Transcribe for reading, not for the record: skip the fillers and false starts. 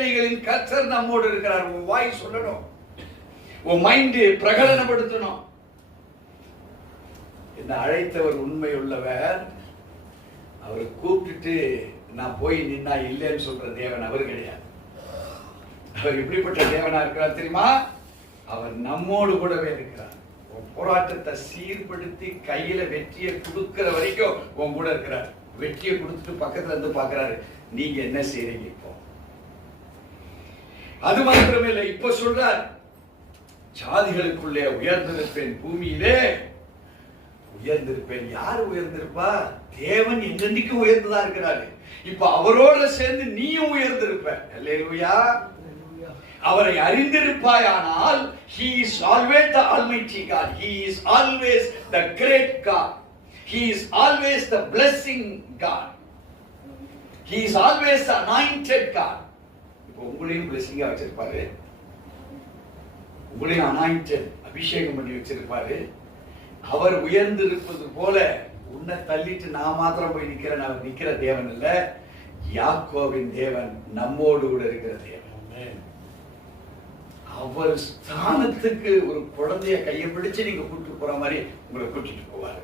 சேனைகளின் கர்த்தர் நம்மோடு இருக்கிறார். உன் வாய் சொல்லணும், உன் மைண்ட் பிரகடனப்படுத்தணும். என்ன அழைத்தவர் உண்மை உள்ளவர். அவரை கூப்பிட்டுட்டு நான் போய் நின்னா இல்லைன்னு சொல்ற தேவன் அவர் கிடையாது. அவர் எப்படிப்பட்ட தேவனா இருக்கிறார் தெரியுமா? அவர் நம்மோடு கூடவே இருக்கிறார். போராட்டத்தை சீர்படுத்தி கையில வெற்றியை கொடுக்கிற வரைக்கும் உன் கூட இருக்கிறார். வெற்றியை கொடுத்துட்டு பக்கத்துல இருந்து பாக்குறாரு, நீங்க என்ன செய்றீங்க இப்போ. அது மாத்திரமே இல்லை, இப்ப சொல்றார், ஜாதிகளுக்குள்ளே உயர்ந்திருப்பேன், பூமியிலே உயர்ந்திருப்பேன். யாரு உயர்ந்திருப்பா? தேவன் என்னென்னைக்கு உயர்ந்துதான் இருக்கிறாரு. இப்ப அவரோட சேர்ந்து நீயும் உயர்ந்திருப்ப. அல்லேலூயா. அவரை அறிந்திருப்பாயானால் he is always the almighty God, he is always the great God, he is always the blessing God, he is always the anointed God. இப்போ உங்களையும் blessing வச்சிருப்பாரு, உங்களையும் anointed அபிஷேகம் பண்ணி வச்சிருப்பாரு. அவர் உயர்ந்திருப்பது போல உன்னை தள்ளிட்டு நான் மாத்திரம் போய் நிக்கிறேன். அவர் நிக்கிற தேவன் இல்ல, யாக்கோபின் தேவன் நம்மோடு கூட இருக்கிற தேவன். அவர் ஸ்தானத்துக்கு ஒரு குழந்தைய கையை பிடிச்சு நீங்க கூட்டிட்டு போற மாதிரி உங்களை கூட்டிட்டு போவாரு.